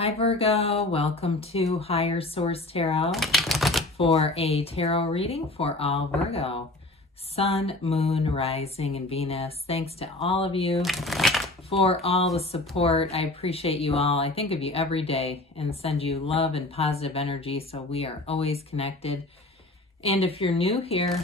Hi Virgo, welcome to Higher Source Tarot for a tarot reading for all Virgo. Sun, Moon, Rising, and Venus. Thanks to all of you for all the support. I appreciate you all. I think of you every day and send you love and positive energy, so we are always connected. And if you're new here,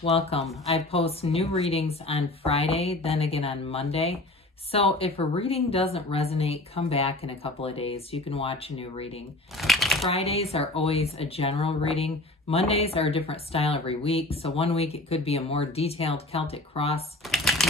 welcome. I post new readings on Friday, then again on Monday. So if a reading doesn't resonate, come back in a couple of days. You can watch a new reading. Fridays are always a general reading. Mondays are a different style every week. So one week it could be a more detailed Celtic cross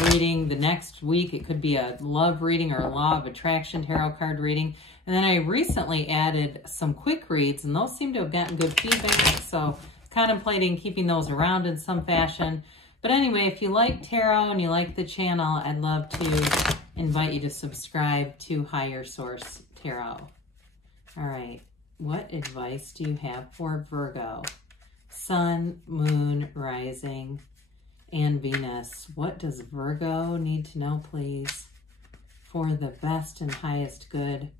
reading. The next week it could be a love reading or a law of attraction tarot card reading. And then I recently added some quick reads, and those seem to have gotten good feedback. So contemplating keeping those around in some fashion. But anyway, if you like tarot and you like the channel, I'd love to invite you to subscribe to Higher Source Tarot. All right, what advice do you have for Virgo? Sun, Moon, Rising, and Venus. What does Virgo need to know, please, for the best and highest good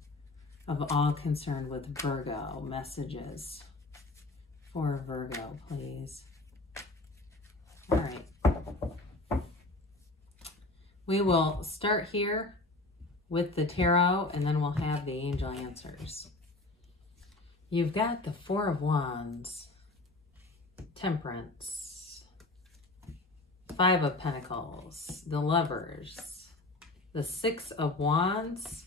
of all concerned with Virgo? Messages for Virgo, please. All right. We will start here with the tarot, and then we'll have the angel answers. You've got the Four of Wands, Temperance, Five of Pentacles, the Lovers, the Six of Wands,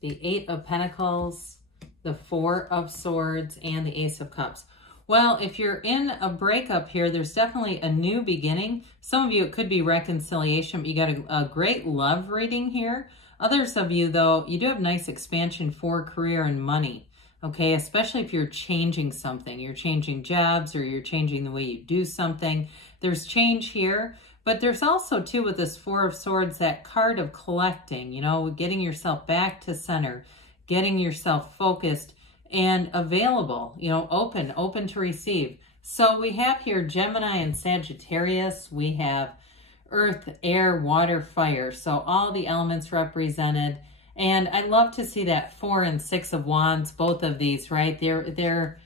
the Eight of Pentacles, the Four of Swords, and the Ace of Cups. Well, if you're in a breakup here, there's definitely a new beginning. Some of you, it could be reconciliation, but you got a great love reading here. Others of you, though, you do have nice expansion for career and money, okay? Especially if you're changing something. You're changing jobs or you're changing the way you do something. There's change here, but there's also, too, with this Four of Swords, that card of collecting, you know, getting yourself back to center, getting yourself focused, and available, you know, open to receive. So we have here Gemini and Sagittarius. We have earth, air, water, fire. So all the elements represented. And I love to see that Four and Six of Wands, both of these, right? They're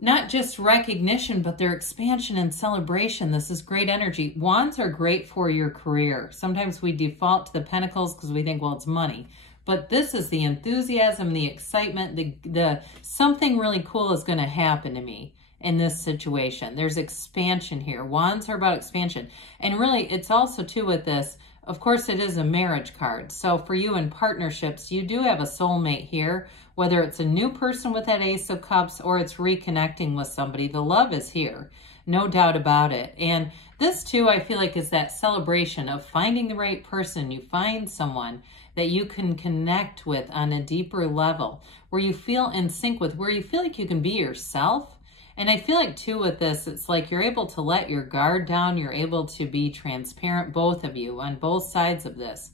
not just recognition, but they're expansion and celebration. This is great energy. Wands are great for your career. Sometimes we default to the Pentacles because we think, well, it's money. But this is the enthusiasm, the excitement, the something really cool is going to happen to me in this situation. There's expansion here. Wands are about expansion. And really, it's also, too, with this, of course, it is a marriage card. So for you in partnerships, you do have a soulmate here, whether it's a new person with that Ace of Cups or it's reconnecting with somebody. The love is here, no doubt about it. And this, too, I feel like is that celebration of finding the right person. You find someone that you can connect with on a deeper level, where you feel in sync with, where you feel like you can be yourself. And I feel like, too, with this, it's like you're able to let your guard down. You're able to be transparent, both of you, on both sides of this.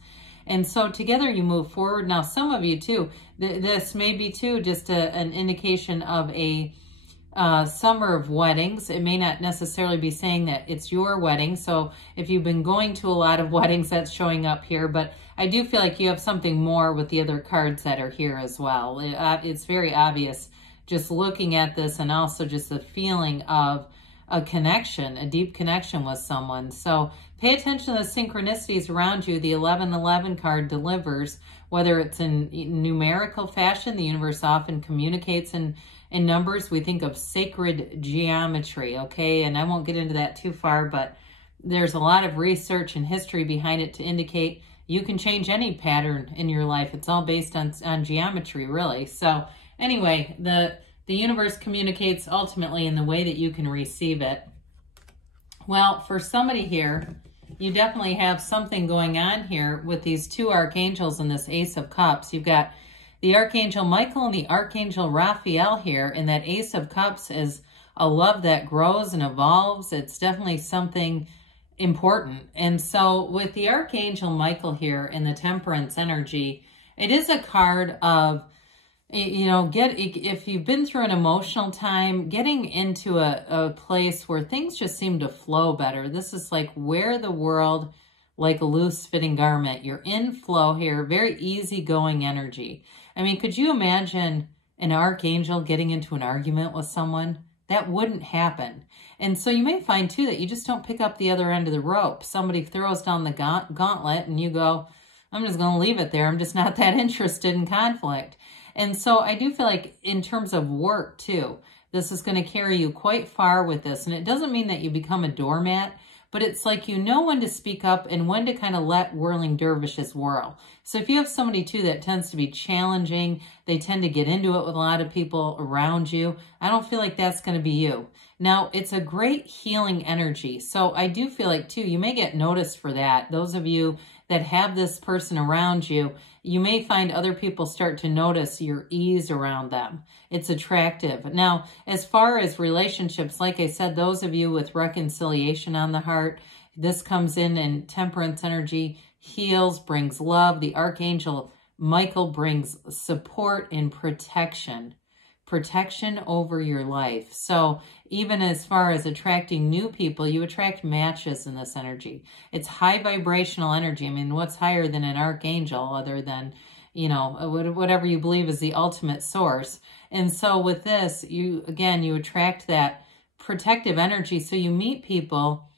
And so together you move forward. Now, some of you, too, this may be, too, just an indication of a summer of weddings. It may not necessarily be saying that it's your wedding. So if you've been going to a lot of weddings, that's showing up here. But I do feel like you have something more with the other cards that are here as well. It's very obvious just looking at this, and also just the feeling of a connection, a deep connection with someone. So pay attention to the synchronicities around you. The 1111 card delivers, whether it's in numerical fashion. The universe often communicates in numbers. We think of sacred geometry, okay? And I won't get into that too far, but there's a lot of research and history behind it to indicate you can change any pattern in your life. It's all based on geometry, really. So anyway, the universe communicates ultimately in the way that you can receive it. Well, for somebody here, you definitely have something going on here with these two archangels and this Ace of Cups. You've got the Archangel Michael and the Archangel Raphael here, and that Ace of Cups is a love that grows and evolves. It's definitely something important. And so with the Archangel Michael here in the Temperance energy, it is a card of, you know, if you've been through an emotional time, getting into a place where things just seem to flow better. This is like where the world like a loose fitting garment. You're in flow here, very easygoing energy. I mean, could you imagine an archangel getting into an argument with someone? That wouldn't happen. And so you may find too that you just don't pick up the other end of the rope. Somebody throws down the gauntlet and you go, I'm just going to leave it there. I'm just not that interested in conflict. And so I do feel like in terms of work too, this is going to carry you quite far with this. And it doesn't mean that you become a doormat, but it's like you know when to speak up and when to kind of let whirling dervishes whirl. So if you have somebody too that tends to be challenging, they tend to get into it with a lot of people around you, I don't feel like that's going to be you. Now, it's a great healing energy. So I do feel like too, you may get noticed for that. Those of you that have this person around you, you may find other people start to notice your ease around them. It's attractive. Now, as far as relationships, like I said, those of you with reconciliation on the heart, this comes in temperance energy, heals, brings love. The Archangel Michael brings support and protection over your life. So even as far as attracting new people, you attract matches in this energy. It's high vibrational energy. I mean, what's higher than an archangel other than, you know, whatever you believe is the ultimate source. And so with this, you attract that protective energy. So you meet people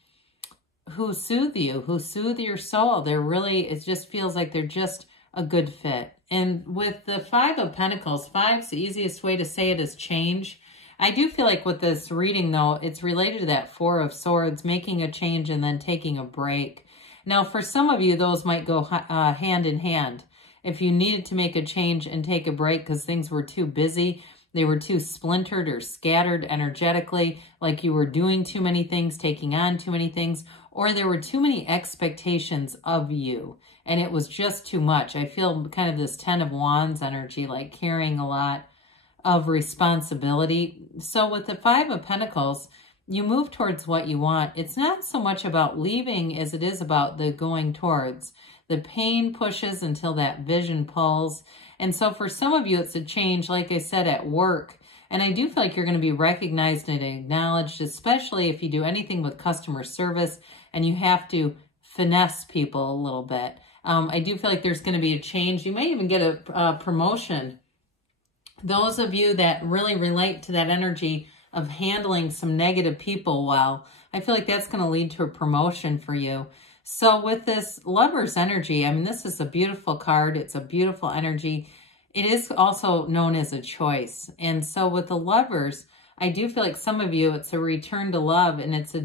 who soothe you, who soothe your soul. It just feels like they're just a good fit. And with the Five of Pentacles, five's the easiest way to say it is change. I do feel like with this reading, though, it's related to that Four of Swords, making a change and then taking a break. Now, for some of you, those might go hand in hand. If you needed to make a change and take a break because things were too busy, they were too splintered or scattered energetically, like you were doing too many things, taking on too many things, or there were too many expectations of you, and it was just too much. I feel kind of this Ten of Wands energy, like carrying a lot of responsibility. So with the Five of Pentacles, you move towards what you want. It's not so much about leaving as it is about the going towards. The pain pushes until that vision pulls. And so for some of you, it's a change, like I said, at work. And I do feel like you're going to be recognized and acknowledged, especially if you do anything with customer service and you have to finesse people a little bit. I do feel like there's going to be a change. You may even get a promotion. Those of you that really relate to that energy of handling some negative people well, I feel like that's going to lead to a promotion for you. So with this Lover's energy, I mean, this is a beautiful card. It's a beautiful energy. It is also known as a choice. And so with the Lovers, I do feel like some of you, it's a return to love and it's a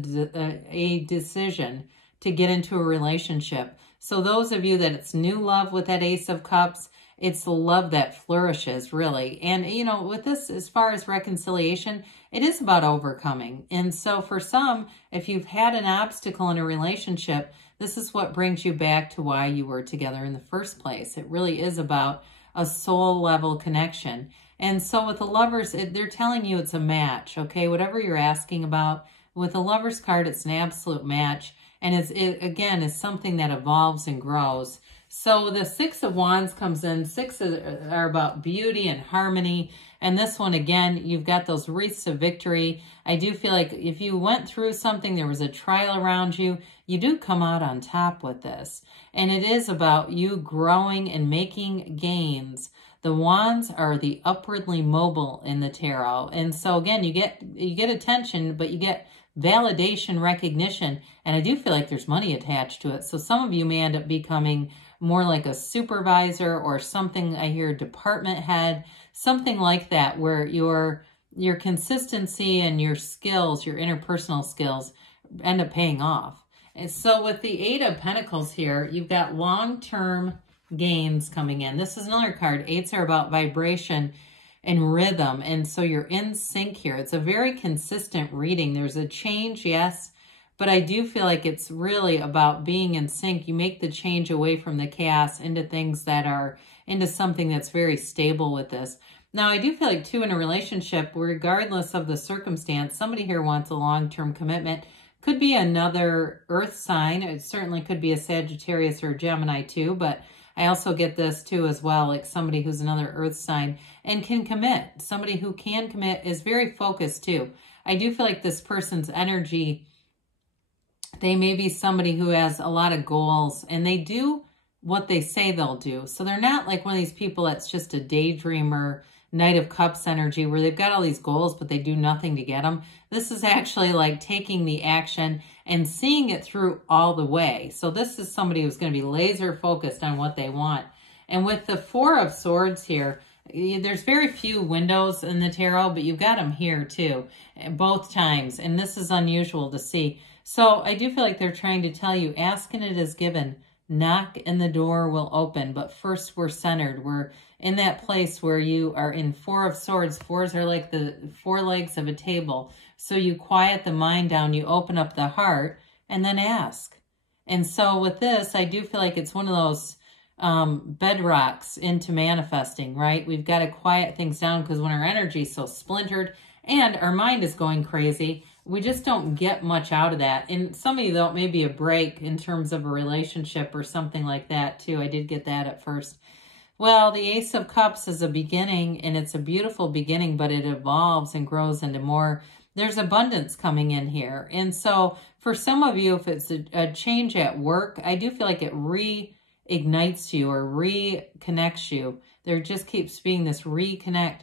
decision to get into a relationship. So those of you that it's new love with that Ace of Cups, it's the love that flourishes, really. And, you know, with this, as far as reconciliation, it is about overcoming. And so for some, if you've had an obstacle in a relationship, this is what brings you back to why you were together in the first place. It really is about a soul level connection. And so with the Lovers, they're telling you it's a match, okay? Whatever you're asking about, with the Lovers card, it's an absolute match. And it again, is something that evolves and grows. So the Six of Wands comes in. Sixes are about beauty and harmony. And this one, again, you've got those wreaths of victory. I do feel like if you went through something, there was a trial around you, you do come out on top with this. And it is about you growing and making gains. The Wands are the upwardly mobile in the tarot. And so again, you get attention, but you get validation, recognition, and I do feel like there's money attached to it. So some of you may end up becoming more like a supervisor or something. I hear department head, something like that, where your consistency and your skills, your interpersonal skills, end up paying off. And so with the Eight of Pentacles here, you've got long-term gains coming in. This is another card. Eights are about vibration and rhythm, and so you're in sync here. It's a very consistent reading. There's a change, yes, but I do feel like it's really about being in sync. You make the change away from the chaos into things that are, into something that's very stable with this. Now, I do feel like, too, in a relationship, regardless of the circumstance, somebody here wants a long-term commitment. Could be another earth sign. It certainly could be a Sagittarius or a Gemini, too, but I also get this too as well, like somebody who's another earth sign and can commit. Somebody who can commit is very focused too. I do feel like this person's energy They may be somebody who has a lot of goals and they do what they say they'll do. So they're not like one of these people that's just a daydreamer, Knight of Cups energy where they've got all these goals, but they do nothing to get them. This is actually like taking the action and seeing it through all the way. So this is somebody who's going to be laser focused on what they want. And with the Four of Swords here, there's very few windows in the tarot, but you've got them here too, both times. And this is unusual to see. So I do feel like they're trying to tell you, ask and it is given. Knock and the door will open. But first we're centered. We're in that place where you are in Four of Swords. Fours are like the four legs of a table. So you quiet the mind down, you open up the heart, and then ask. And so with this, I do feel like it's one of those bedrocks into manifesting, right? We've got to quiet things down because when our energy is so splintered and our mind is going crazy, we just don't get much out of that. And some of you, though, it may be a break in terms of a relationship or something like that, too. I did get that at first. Well, the Ace of Cups is a beginning, and it's a beautiful beginning, but it evolves and grows into more. There's abundance coming in here. And so for some of you, if it's a change at work, I do feel like it reignites you or reconnects you. There just keeps being this reconnect.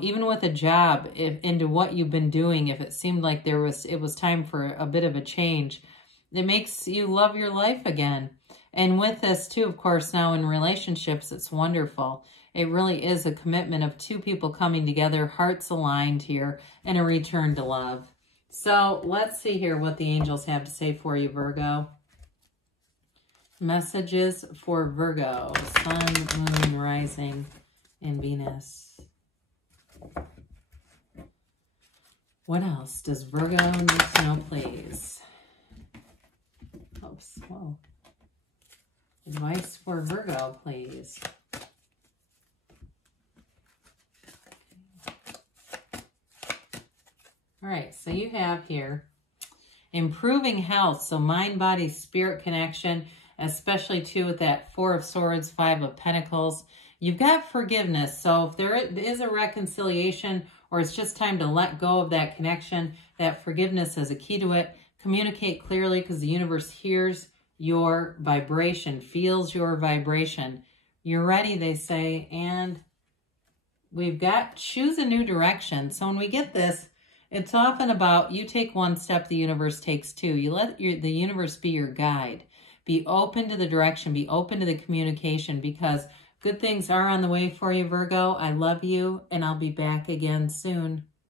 Even with a job, into what you've been doing, if it seemed like it was time for a bit of a change, it makes you love your life again. And with this too, of course, now in relationships, it's wonderful. It really is a commitment of two people coming together, hearts aligned here, and a return to love. So let's see here what the angels have to say for you, Virgo. Messages for Virgo, Sun, Moon, Rising, and Venus. What else does Virgo need to know, please? Oops, whoa. Advice for Virgo, please. All right, so you have here improving health, so mind, body, spirit connection, especially too with that Four of Swords, Five of Pentacles. You've got forgiveness, so if there is a reconciliation or it's just time to let go of that connection, that forgiveness is a key to it. Communicate clearly because the universe hears your vibration, feels your vibration. You're ready, they say, and we've got choose a new direction. So when we get this, it's often about you take one step, the universe takes two. You let the universe be your guide. Be open to the direction, be open to the communication because good things are on the way for you, Virgo. I love you, and I'll be back again soon.